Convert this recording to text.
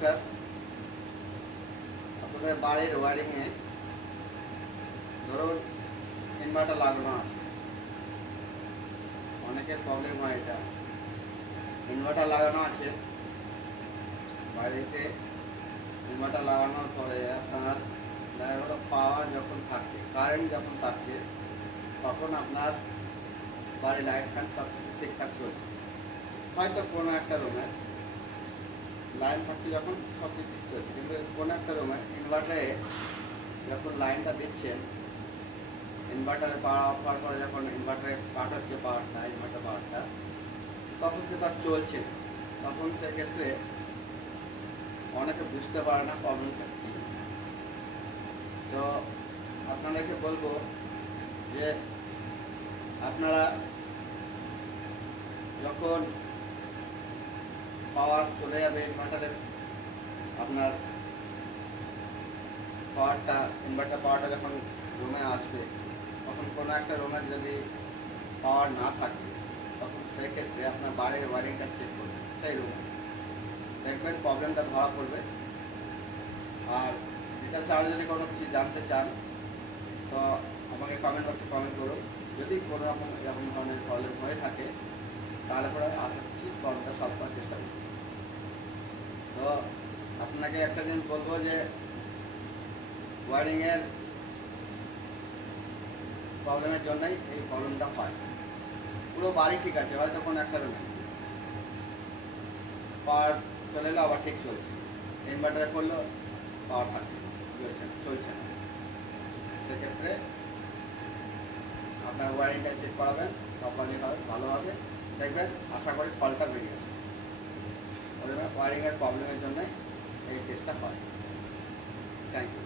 নমস্কার। আপনাদের বাড়ির ওয়ারিংয়ে ধরুন ইনভার্টার লাগানো আছে, অনেকের প্রবলেম হয় এটা। ইনভার্টার লাগানো আছে বাড়িতে, ইনভার্টার লাগানোর পরে আপনার দেখা গেলো পাওয়ার যখন থাকছে, কারেন্ট যখন থাকছে, তখন আপনার বাড়ির লাইট ফ্যান সব কিছু ঠিকঠাক চলছে। হয়তো কোনো একটা রুমে লাইন থাকছে, যখন সব কিছু ঠিক চলছে, কিন্তু কোনো একটা রুমে ইনভার্টারে যখন লাইনটা দিচ্ছেন, ইনভার্টারে পাওয়ার অফ হওয়ার পরে যখন ইনভার্টারে কাট হচ্ছে পাওয়ারটা, ইনভার্টার পাওয়ারটা, তখন সেটা চলছে। তখন সেক্ষেত্রে অনেকে বুঝতে পারে না প্রবলেমটা কী। তো আপনাদেরকে বলবো যে আপনারা যখন পাওয়ার চলে যাবে ইনভার্টারের, আপনার পাওয়ারটা, ইনভার্টার পাওয়ারটা যখন রুমে আসবে, তখন কোনো একটা রুমের যদি পাওয়ার না থাকে, তখন সেক্ষেত্রে আপনার বাড়ির ওয়ারিংটা চেক করবেন সেই রুমে, দেখবেন প্রবলেমটা ধরা পড়বে। আর ডিটেলস আরও যদি কোনো কিছু জানতে চান তো আমাকে কমেন্ট বক্সে কমেন্ট করুন। যদি কোনো রকম এরকম ধরনের প্রবলেম হয়ে থাকে, তাহলে পরে আশা করছি প্রবলেমটা সলভ করার চেষ্টা করব। তো আপনাকে একটা জিনিস বলবো যে ওয়ারিংয়ের প্রবলেমের জন্যই এই প্রবলেমটা হয়। পুরো বাড়ি ঠিক আছে, হয়তো কোনো একটা রুমে পাওয়ার চলে এলো আবার ঠিক চলছে, ইনভার্টারে করলেও পাওয়ার থাকছে চলছে না। সেক্ষেত্রে আপনার ওয়ারিংটা চেক করাবেন প্রপারলি হবে, ভালোভাবে দেখবেন, আশা করি ফলটা বেরিয়ে আসবে। ওয়ারিংয়ের প্রবলেমের জন্যই এই টেস্টটা হয়। Thank you.